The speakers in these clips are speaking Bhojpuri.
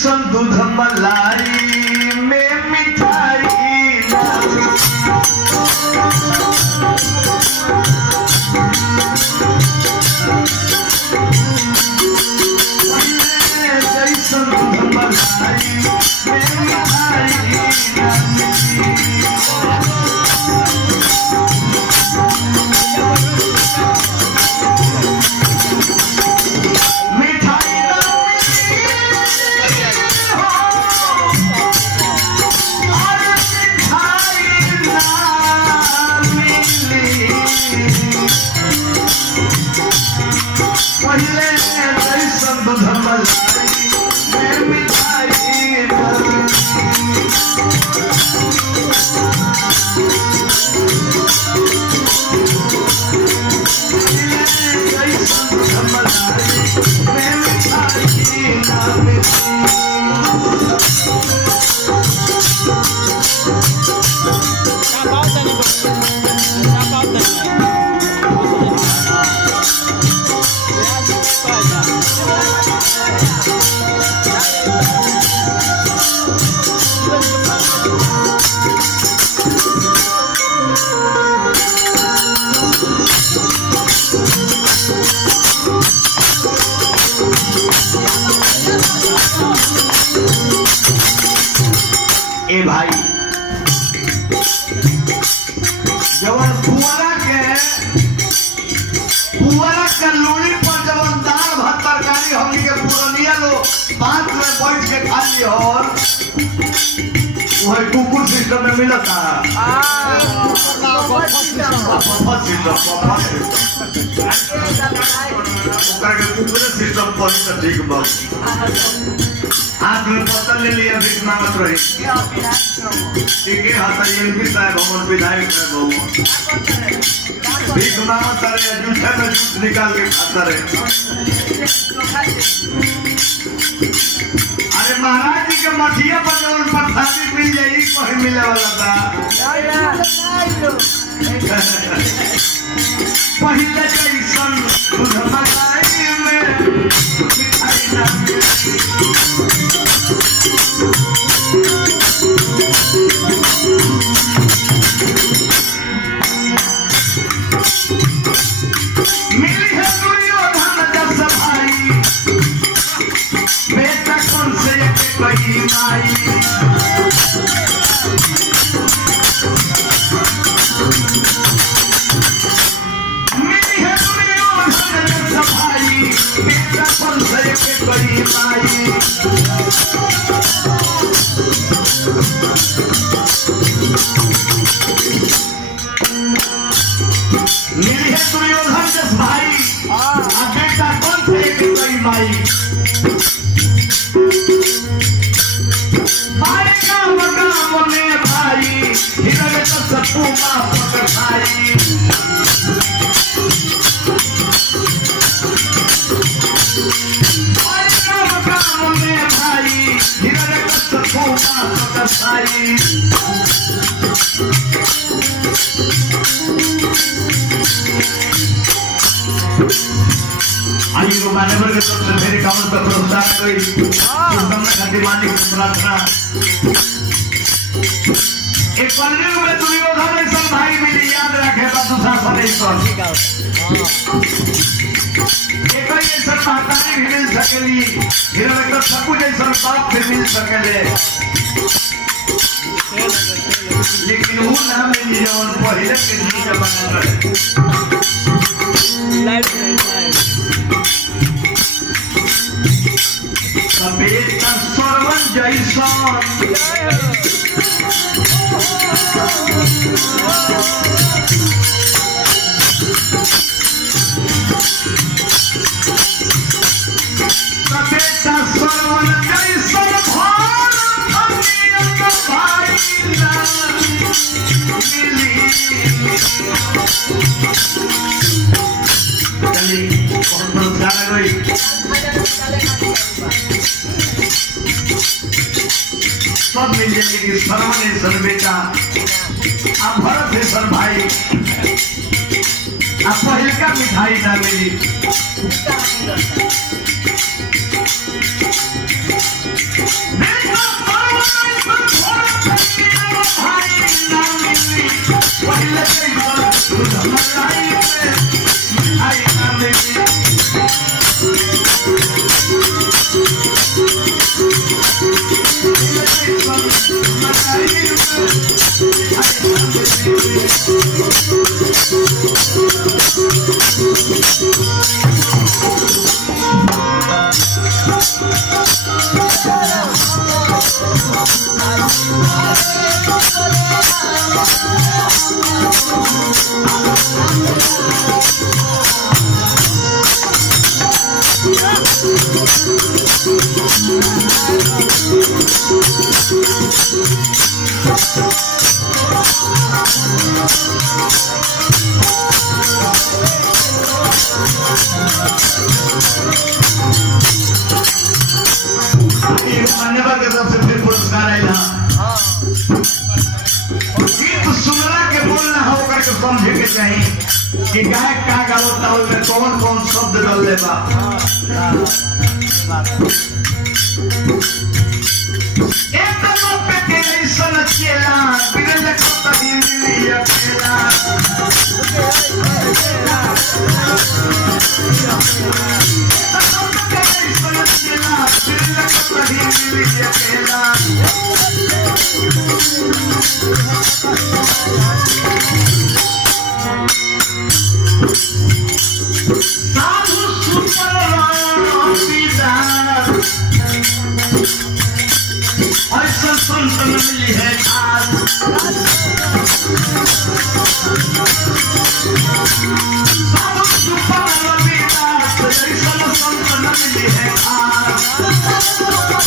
जैसन दूध मलाई में मिठाई जैसन दूध मलाई में मिठाई ए भाई जवन पुअरा के लोड़ी पर जवन दाल भात तरकारी हमनी के पुरनिया लोग 5 में बैठ के खा ली और वही कुकुर सिस्टम में मिलता सिस्टम पर ठीक बात हाथ में बोतल ले लिया भीख मांगत रही ठीक है हाथ एमपी साहब हमर विधायक है बहु भीख मांगत रहे जूठे में जूठ निकाल के खाता रहे अरे महाराज जी के मठिया पर जब प्रसादी मिल जाई कहीं मिले वाला था पहले जैसन दूध मलाई में मिठाई ना मिली है दुर्योधन जस भाई बेटा कौन से कही माई मिली है दुर्योधन जस भाई बेटा कौन से कही माई मिली है दुर्योधन जस भाई बेटा कौन थे कोई माई भाई का मकाम में भाई हिरण्य कश्यपु मां पकड़ भाई भाई का मकाम में भाई हिरण्य कश्यपु मां पकड़ भाई आई को मानवर के तरफ से मेरे कामन पर पुरस्कार गई सुंदर खातिर मालिक की प्रार्थना एक पन्ने में दुर्योधन ऐसा भाई मेरी याद रखे दुशासन एक ऐसा महतारी भी मिल सकेली हिरण्यकश्यपु जैसा बाप भी मिल सकेले लेकिन वो ना मिली जवन पहले के जमाना रहे बेटा सरवन जैसा बेटा सरवन जैसा भाई चलिए बहुत पुरस्कार गई सब मिल जाएंगे कि सरवन है सर बेटा आप भरत है सर भाई आप पहले का मिठाई ना मिली मान्यवर के तरफ से फिर पुरस्कार आएगा। गीत सुनला के बोलना हो करके समझे के चाहिए कि गायक का गावता हो में कौन कौन शब्द डले बा। एक तलो पे के ऐसन चेला बिरल को तभी मिली अकेला। ऐसा संत मिली है खास साधु सुपर रविदास ऐसा संत मिली है खास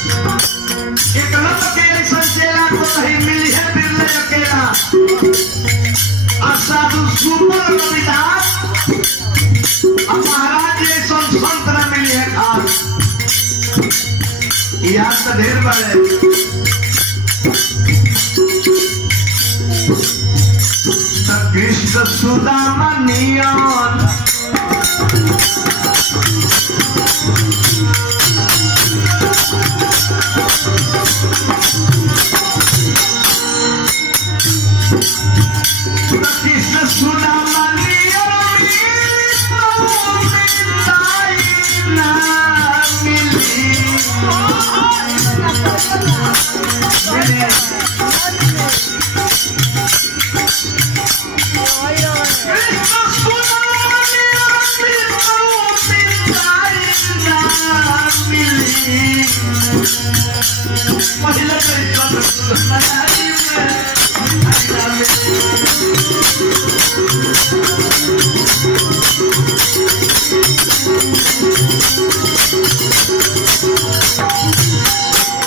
एक लत के ऐसा चेला को नहीं मिली है बिरले अकेला साधु सुपर रविदास महाराज ये संत न मिली है खास याद तो ढेर बड़े कृष्ण सुदामा नियन कृष्ण सुदामा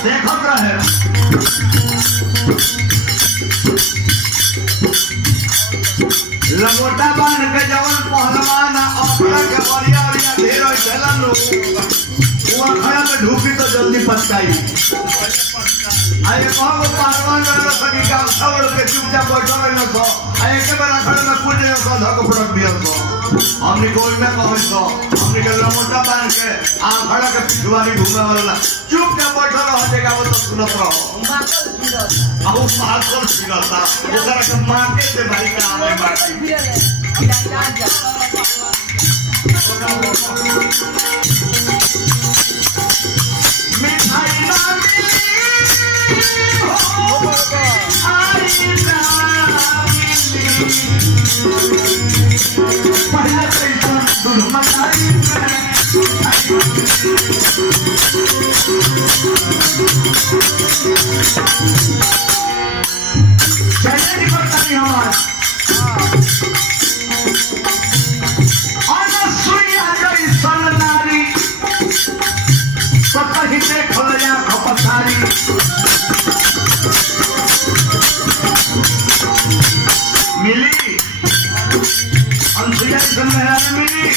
देखो रहे लंगोटा बांध के जवन पहलवान अपना के बरिया बरिया ढेर चलन वो खड़ा में ढूकी तो जल्दी पचकाई आए कहो पहलवान वाला सकी का छोड़ के चुपचाप बैठो रहना सो आए के बेला खड़े में कूद जाओ सो धक फड़क दिया सो हमने कोई में कहो सो हमने के लंगोटा बांध के आ खड़ा के पिछवाड़ी घूमने वाला चुपचाप बैठो रहो जगह वो तो सुनत रहो आओ पागल फिरता ओकरा के मार्केट से भाई का आवे बाटी मिठाई ना मिली हो आई ना मिली पहले से दूर मचाई चलिए निकल ताली हमार अनसुईया गई सन नारी पता ही देख लिया खपतारी मिली अनसुईया सन नारी मिली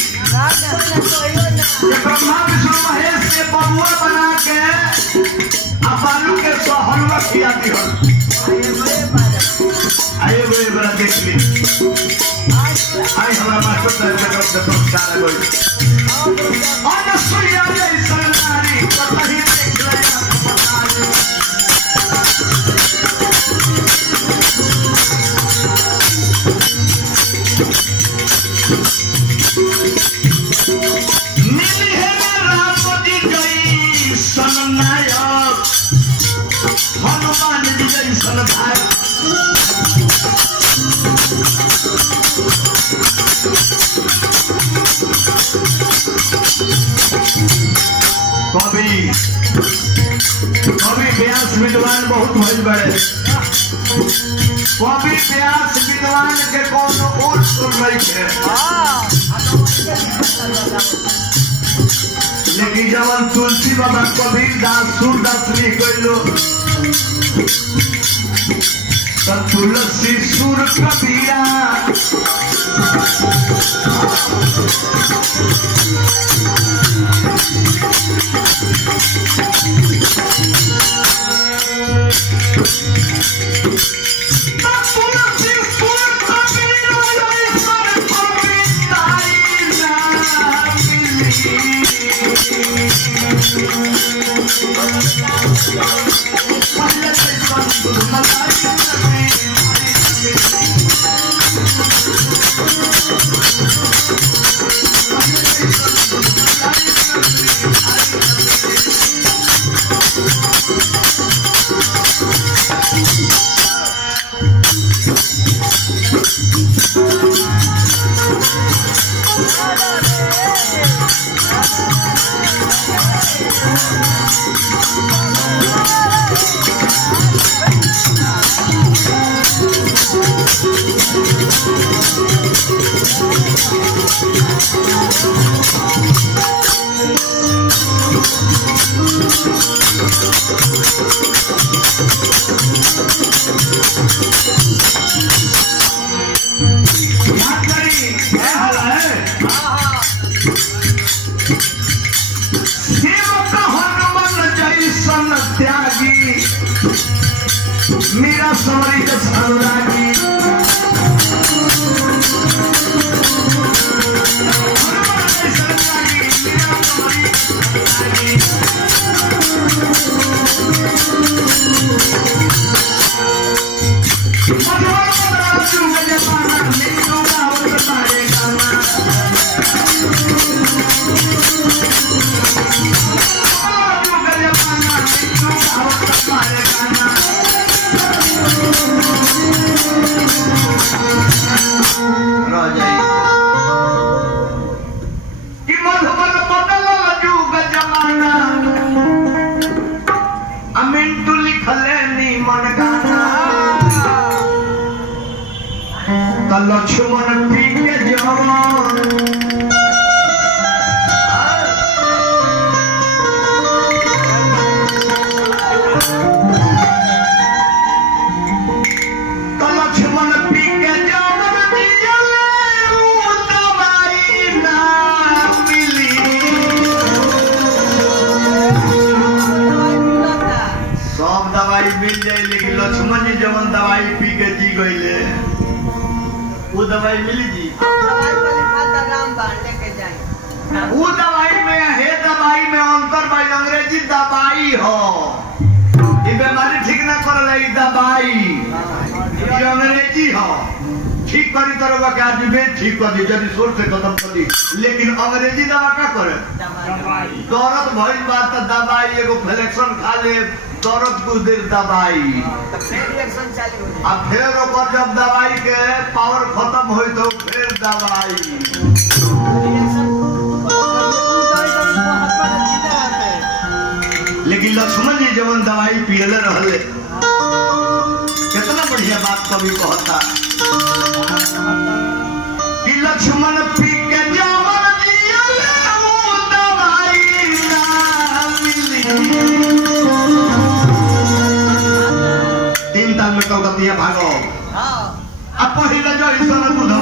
ब्रह्मा विष्णु महेश के बबुआ बना के बालू के हलवा खिया दी आइए वो बड़ा देख ली आई हमारा मास्टर साहब के तरफ से पुरस्कार है कोई अनसुईया जैसा नारी पता ही देख लिया मिली है राम जी गई सन नायक ऐसन भाई कवि व्यास विद्वान बहुत भइल बड़े कवि व्यास विद्वान के कोनो और सुन नहीं है लेकिन जब तुलसी बाबा कबीर दास सूरदास लिख गइलो तो तुलसी सुर कबीरा मेरा सवारी का अनुरागी लक्ष्मण पी के जवान लक्ष्मण पी के जवान दवाई ना मिली सब दवाई मिल जाए लेकिन लक्ष्मण जी जवन दवाई पी के जी गईले वो दवाई मिली जी वो दवाई में है दवाई में अंतर भाई अंग्रेजी दवाई हो ये बीमारी ठीक ना कर दवाई ये अंग्रेजी हो ठीक करी तरह का क्या ठीक कर दी जल्दी सोच से खत्म कर दी लेकिन अंग्रेजी दवा क्या करे दर्द भइल बात दवाई एगो फ्लेक्शन खा ले दर्द कुछ देर दवाई अब फिर ओकर जब दवाई के पावर खत्म हो तो फिर दवाई लेकिन लक्ष्मण जी जवन दवाई पियले रहले कितना बढ़िया बात कवि कहता कि लक्ष्मण पी के जवन जियले वो दवाई ना मिली 3 ताल में कलकतिया भागो अब पहले जो ईश्वर दूध